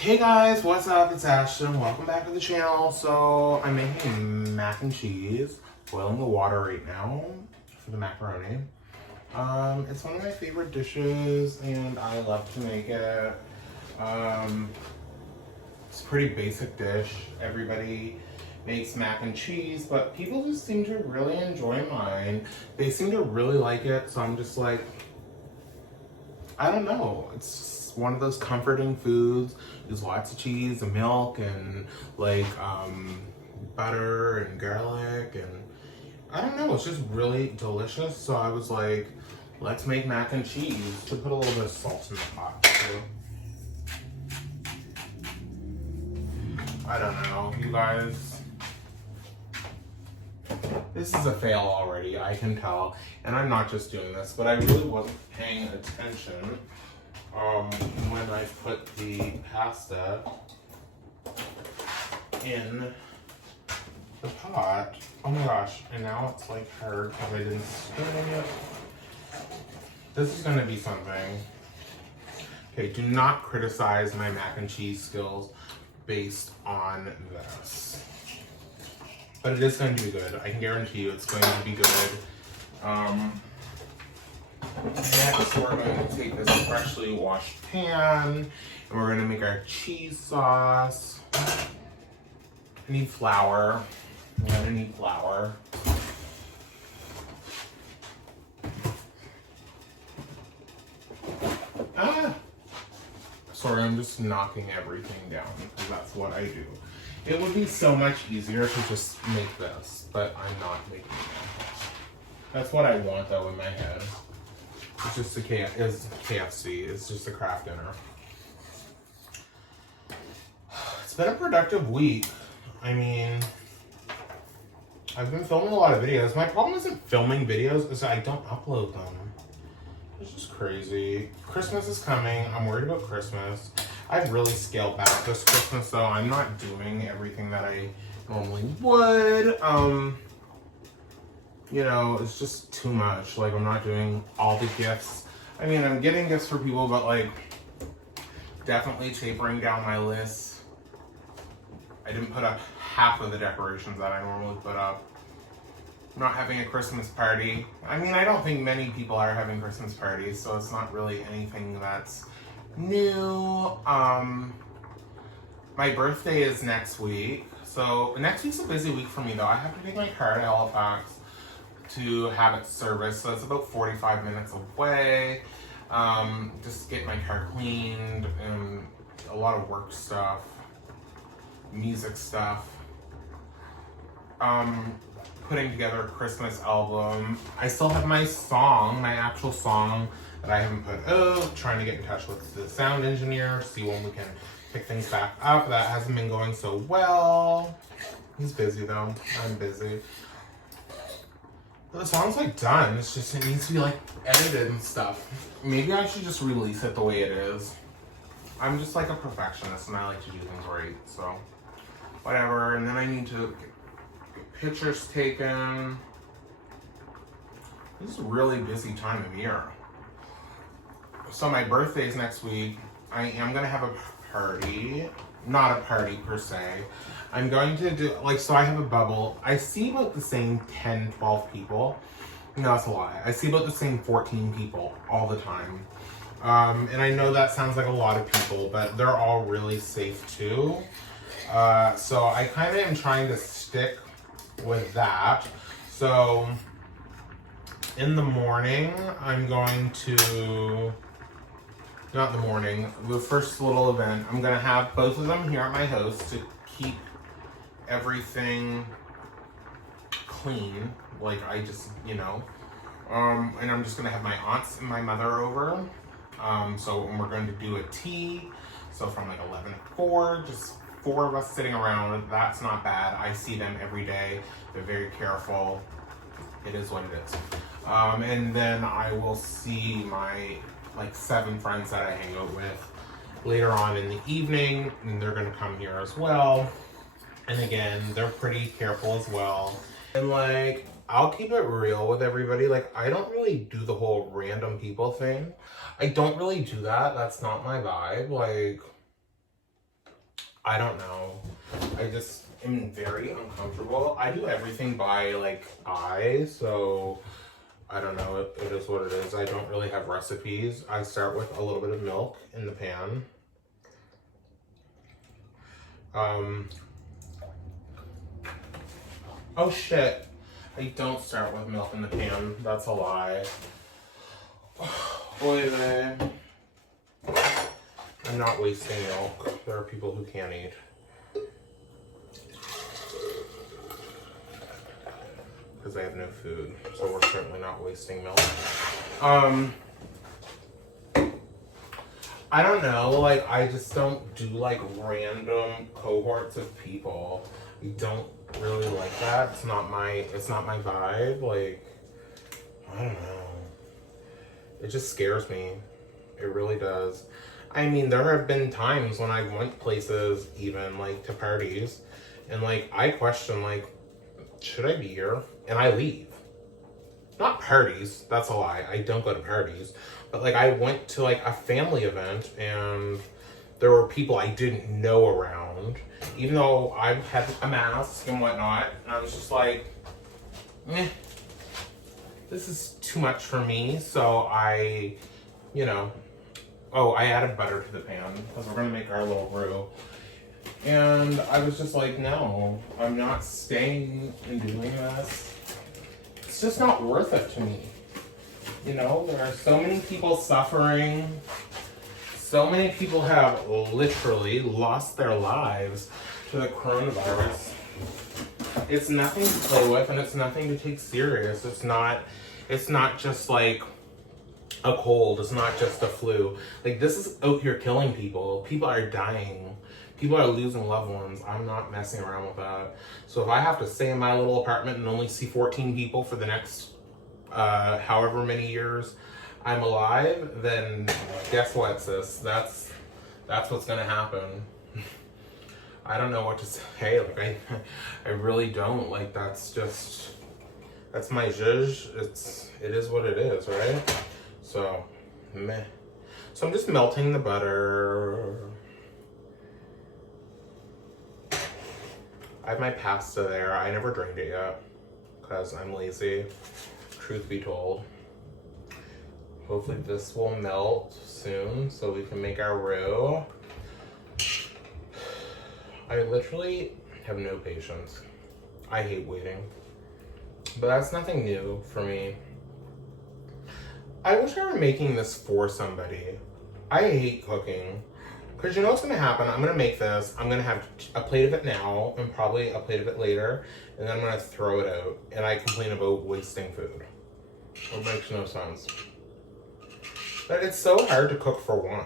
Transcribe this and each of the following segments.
Hey guys, what's up? It's Ashton. Welcome back to the channel. So I'm making mac and cheese, boiling the water right now for the macaroni. It's one of my favorite dishes and I love to make it. It's a pretty basic dish. Everybody makes mac and cheese, but people just seem to really enjoy mine. They seem to really like it, so I'm just like, I don't know. It's just one of those comforting foods. There's lots of cheese and milk and like butter and garlic and I don't know. It's just really delicious. So I was like, let's make mac and cheese to put a little bit of salt in the pot too. I don't know, you guys. This is a fail already, I can tell. And I'm not just doing this, but I really wasn't paying attention when I put the pasta in the pot. Oh my gosh, and now it's like hard because I didn't stir it. This is gonna be something. Okay, do not criticize my mac and cheese skills based on this. But it is going to be good. I can guarantee you it's going to be good. Next, we're going to take this freshly washed pan and we're going to make our cheese sauce. I need flour. I'm going to need flour. Sorry, I'm just knocking everything down because that's what I do. It would be so much easier to just make this, but I'm not making it. That's what I want though in my head. It's just KFC. It's just a craft dinner. It's been a productive week. I mean, I've been filming a lot of videos. My problem isn't filming videos, is I don't upload them. It's just crazy. Christmas is coming. I'm worried about Christmas. I've really scaled back this Christmas, so I'm not doing everything that I normally would. You know, it's just too much. Like, I'm not doing all the gifts. I mean, I'm getting gifts for people, but like, definitely tapering down my list. I didn't put up half of the decorations that I normally put up. I'm not having a Christmas party. I mean, I don't think many people are having Christmas parties, so it's not really anything that's new. My birthday is next week. So next week's a busy week for me though. I have to take my car to Halifax to have it serviced. So it's about 45 minutes away. Just get my car cleaned and a lot of work stuff, music stuff. Putting together a Christmas album. I still have my song, my actual song that I haven't put out. Trying to get in touch with the sound engineer, see when we can pick things back up. That hasn't been going so well. He's busy though. I'm busy. The song's like done. It's just, it needs to be like edited and stuff. Maybe I should just release it the way it is. I'm just like a perfectionist and I like to do things right. So whatever. And then I need to get pictures taken. This is a really busy time of year. So my birthday's next week. I am gonna have a party. Not a party per se. I'm going to do, like, so I have a bubble. I see about the same 10, 12 people. No, that's a lie. I see about the same 14 people all the time. And I know that sounds like a lot of people, but they're all really safe too. So I kind of am trying to stick with that. So in the morning, I'm going to, not the morning, the first little event, I'm going to have both of them here at my house to keep everything clean. Like, I just, you know, and I'm just going to have my aunts and my mother over. So we're going to do a tea. So from like 11 to 4, just 4 of us sitting around. That's not bad. I see them every day. They're very careful. It is what it is. And then I will see my like 7 friends that I hang out with later on in the evening, and they're gonna come here as well. And again, they're pretty careful as well. And like, I'll keep it real with everybody. Like, I don't really do the whole random people thing. I don't really do that. That's not my vibe. Like, I don't know. I just am very uncomfortable. I do everything by like eye, so I don't know. It is what it is. I don't really have recipes. I start with a little bit of milk in the pan. Oh shit. I don't start with milk in the pan. That's a lie. Boy, I'm not wasting milk. There are people who can't eat. Because I have no food. So we're certainly not wasting milk. I don't know, like, I just don't do, like, random cohorts of people. I don't really like that. It's not my vibe. Like, I don't know. It just scares me. It really does. I mean, there have been times when I went places, even, like, to parties, and, like, I question, like, should I be here? And I leave. Not parties, that's a lie. I don't go to parties. But, like, I went to, like, a family event, and there were people I didn't know around, even though I had a mask and whatnot, and I was just like, this is too much for me, so I, you know, I added butter to the pan, because we're going to make our little roux. And I was just like, no, I'm not staying and doing this. It's just not worth it to me. You know, there are so many people suffering. So many people have literally lost their lives to the coronavirus. It's nothing to play with, and it's nothing to take serious. It's not just like a cold. It's not just a flu. Like, this is out here killing people. People are dying. People are losing loved ones. I'm not messing around with that. So if I have to stay in my little apartment and only see 14 people for the next however many years I'm alive, then guess what, sis? That's what's gonna happen. I don't know what to say. Like, I really don't. Like, that's my zhuzh. It is what it is, right? So, meh. So I'm just melting the butter. I have my pasta there. I never drained it yet because I'm lazy, truth be told. Hopefully this will melt soon so we can make our roux. I literally have no patience. I hate waiting. But that's nothing new for me. I wish I were making this for somebody. I hate cooking. Because you know what's going to happen? I'm going to make this. I'm going to have a plate of it now and probably a plate of it later. And then I'm going to throw it out. And I complain about wasting food. It makes no sense. But it's so hard to cook for one.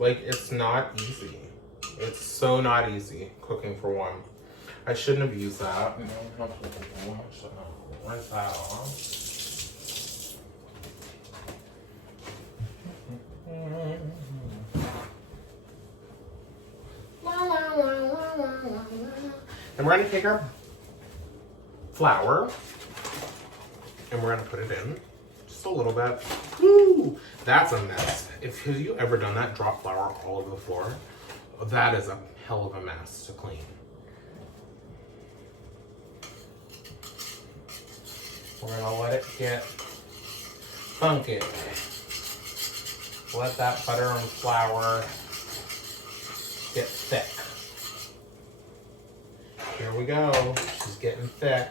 Like, it's not easy. It's so not easy cooking for one. I shouldn't have used that. Where's that on? And we're going to take our flour and we're going to put it in just a little bit. Woo! That's a mess. Have you ever done that? Drop flour all over the floor? That is a hell of a mess to clean. We're going to let it get funky. Let that butter and flour get thick. Here we go. She's getting thick.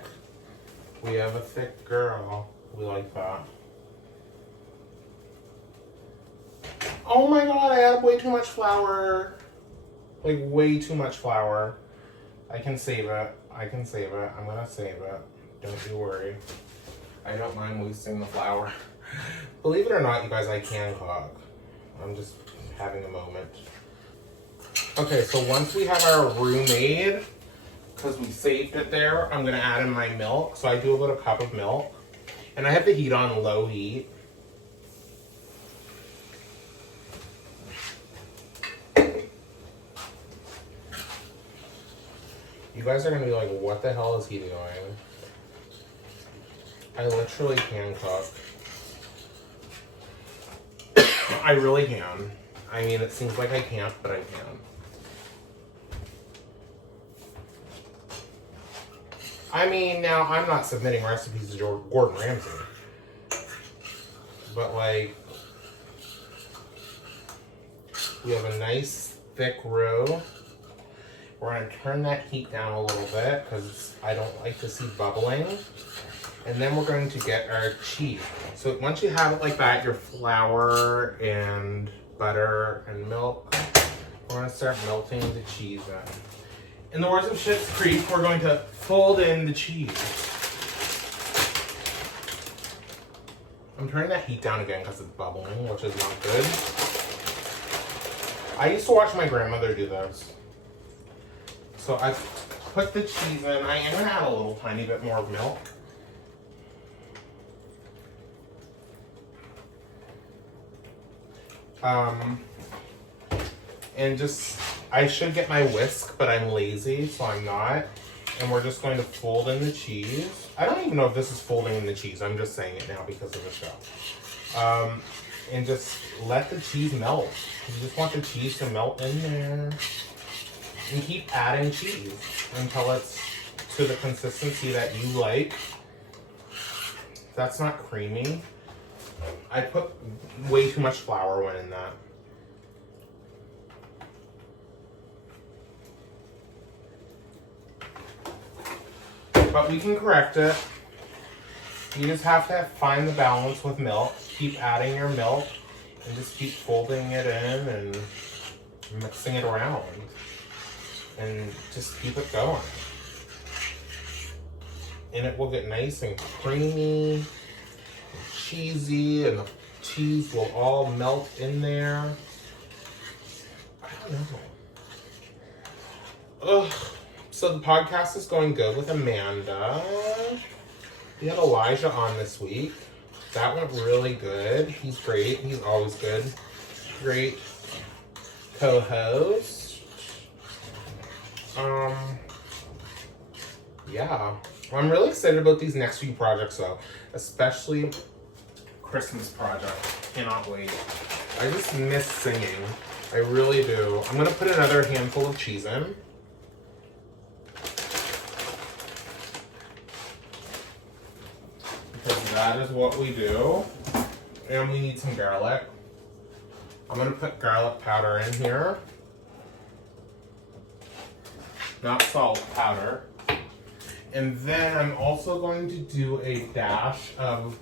We have a thick girl. We like that. Oh my god, I have way too much flour. Like, way too much flour. I can save it. I'm gonna save it. Don't you worry. I don't mind wasting the flour. Believe it or not, you guys, I can cook. I'm just having a moment. Okay, so once we have our roux made, because we saved it there, I'm gonna add in my milk. So I do about a cup of milk. And I have the heat on low heat. You guys are gonna be like, what the hell is he doing? I literally can cook. I really can. I mean, it seems like I can't, but I can. I mean, now I'm not submitting recipes to Gordon Ramsay. But like, we have a nice thick roux. We're gonna turn that heat down a little bit because I don't like to see bubbling. And then we're going to get our cheese. So once you have it like that, your flour and butter and milk, we're gonna start melting the cheese in. In the words of Schitt's Creek, we're going to fold in the cheese. I'm turning that heat down again because it's bubbling, which is not good. I used to watch my grandmother do this. So I put the cheese in. I am going to add a little tiny bit more milk. And just, I should get my whisk, but I'm lazy, so I'm not. And we're just going to fold in the cheese. I don't even know if this is folding in the cheese. I'm just saying it now because of the show. And just let the cheese melt. You just want the cheese to melt in there. And keep adding cheese until it's to the consistency that you like. That's not creamy. I put way too much flour when in that. But we can correct it. You just have to find the balance with milk. Keep adding your milk and just keep folding it in and mixing it around. And just keep it going. And it will get nice and creamy and cheesy, and the cheese will all melt in there. I don't know. Ugh. So the podcast is going good with Amanda. We had Elijah on this week. That went really good. He's great. He's always good. Great co-host. Yeah. I'm really excited about these next few projects though. Especially Christmas project. Cannot wait. I just miss singing. I really do. I'm gonna put another handful of cheese in. Because that is what we do. And we need some garlic. I'm gonna put garlic powder in here. Not salt, powder. And then I'm also going to do a dash of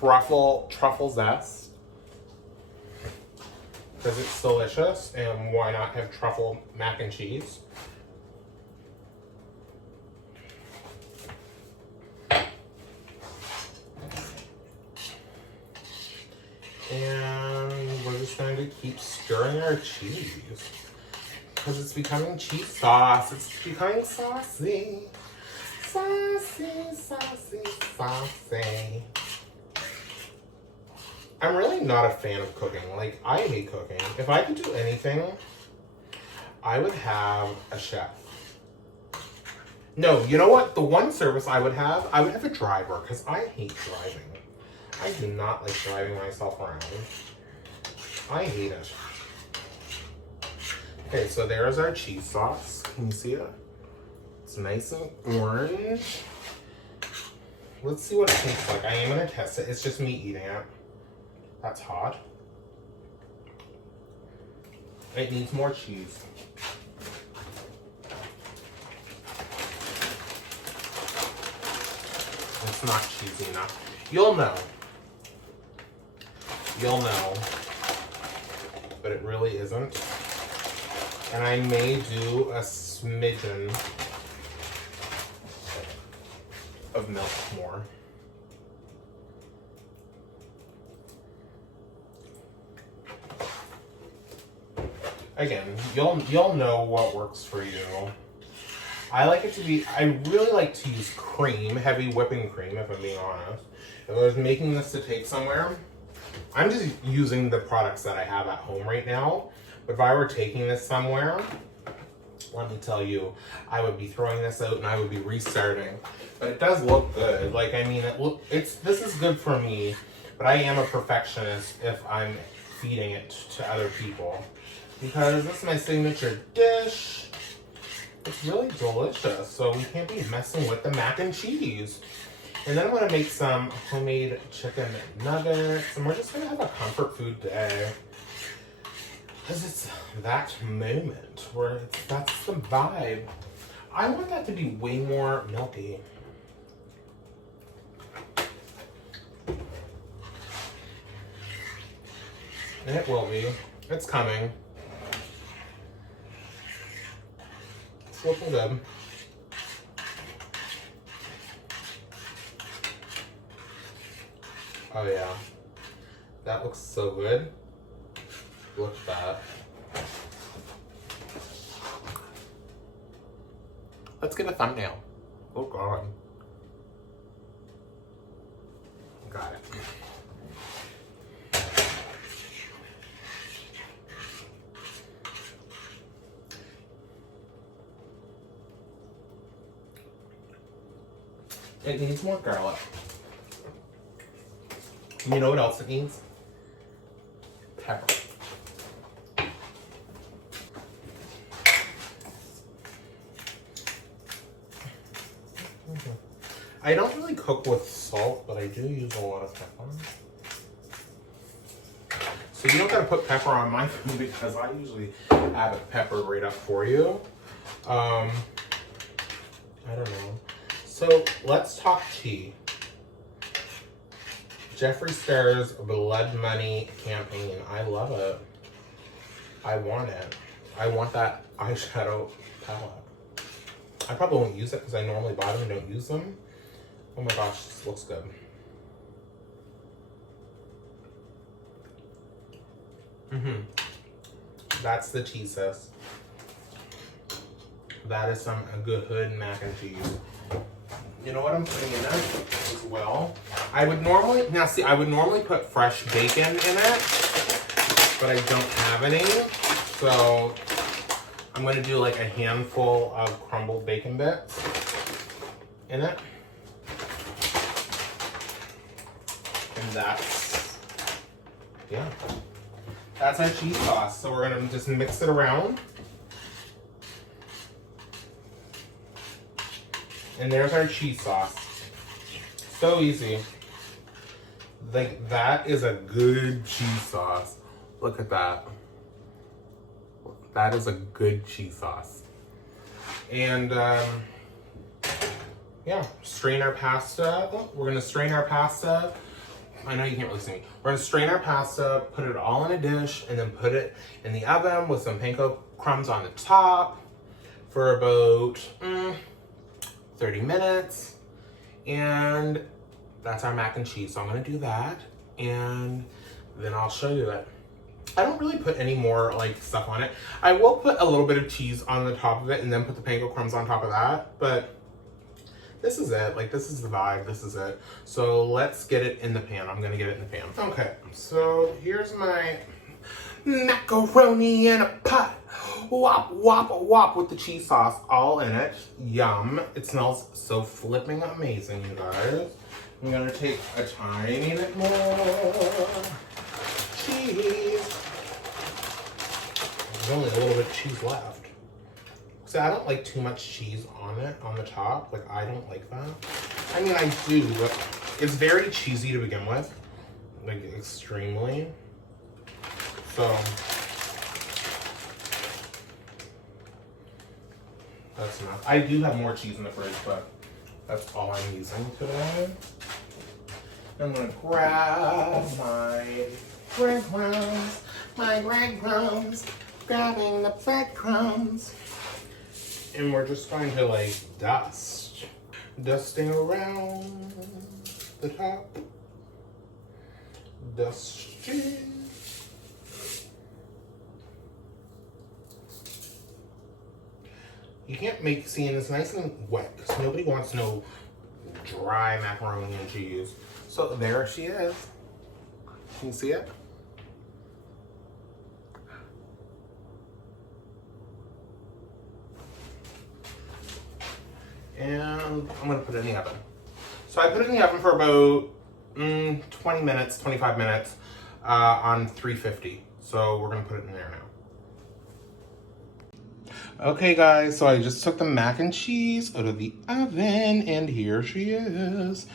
truffle zest. Because it's delicious, and why not have truffle mac and cheese? And we're just going to keep stirring our cheese. Because it's becoming cheese sauce. It's becoming saucy. Saucy, saucy, saucy. I'm really not a fan of cooking. Like, I hate cooking. If I could do anything, I would have a chef. No, you know what? The one service I would have a driver. Because I hate driving. I do not like driving myself around. I hate it. Okay, so there's our cheese sauce. Can you see it? It's nice and orange. Let's see what it tastes like. I am going to test it. It's just me eating it. That's hot. It needs more cheese. It's not cheesy enough. You'll know. You'll know. But it really isn't. And I may do a smidgen of milk more. Again, you'll know what works for you. I like it to be, I really like to use cream, heavy whipping cream, if I'm being honest. If I was making this to take somewhere, I'm just using the products that I have at home right now. But if I were taking this somewhere, let me tell you, I would be throwing this out and I would be restarting. But it does look good. Like, I mean, this is good for me, but I am a perfectionist if I'm feeding it to other people because this is my signature dish. It's really delicious, so we can't be messing with the mac and cheese. And then I'm gonna make some homemade chicken nuggets, and we're just gonna have a comfort food day. Because it's that moment where that's the vibe. I want that to be way more milky. And it will be. It's coming. It's looking good. Oh yeah. That looks so good. Look at that. Let's get a thumbnail. Oh God. Got it. It needs more garlic. You know what else it needs? Pepper. I don't really cook with salt, but I do use a lot of pepper. So you don't gotta put pepper on my food because I usually have it peppered right up for you. I don't know. So let's talk tea. Jeffree Star's Blood Money campaign. I love it. I want it. I want that eyeshadow palette. I probably won't use it because I normally buy them and don't use them. Oh my gosh, this looks good. That's the tea, sis. That is some good hood mac and cheese. You know what I'm putting in it as well? I would normally put fresh bacon in it, but I don't have any. So I'm going to do like a handful of crumbled bacon bits in it. And that's our cheese sauce. So we're going to just mix it around. And there's our cheese sauce. So easy. Like, that is a good cheese sauce. Look at that. That is a good cheese sauce. And, yeah, strain our pasta. Oh, we're gonna strain our pasta. I know you can't really see me. We're gonna strain our pasta, put it all in a dish, and then put it in the oven with some panko crumbs on the top for about 30 minutes. And that's our mac and cheese. So I'm gonna do that, and then I'll show you it. I don't really put any more like stuff on it. I will put a little bit of cheese on the top of it and then put the panko crumbs on top of that, but this is it. Like, this is the vibe. This is it. So let's get it in the pan. I'm gonna get it in the pan. Okay, so here's my macaroni in a pot. Wop, wop, wop with the cheese sauce all in it. Yum. It smells so flipping amazing, you guys. I'm gonna take a tiny bit more cheese. There's only a little bit of cheese left. See, I don't like too much cheese on it, on the top. Like, I don't like that. I mean, I do, but it's very cheesy to begin with. Like, extremely. So, that's enough. I do have more cheese in the fridge, but that's all I'm using today. I'm gonna grab my breadcrumbs, grabbing the breadcrumbs. And we're just going to like dusting around the top, dusting. You can't make, see, and it's nice and wet because nobody wants no dry macaroni and cheese. So there she is. Can you see it? And I'm gonna put it in the oven. So I put it in the oven for about 20 minutes, 25 minutes. on 350. So we're gonna put it in there now. Okay guys, so I just took the mac and cheese out of the oven and here she is.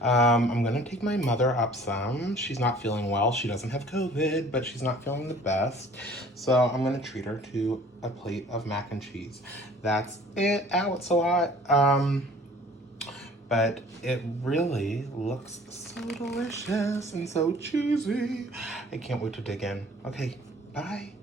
I'm gonna take my mother up some. She's not feeling well. She doesn't have COVID, but she's not feeling the best. So I'm gonna treat her to a plate of mac and cheese. That's it. Ow, it's a lot. But it really looks so delicious and so cheesy. I can't wait to dig in. Okay, bye.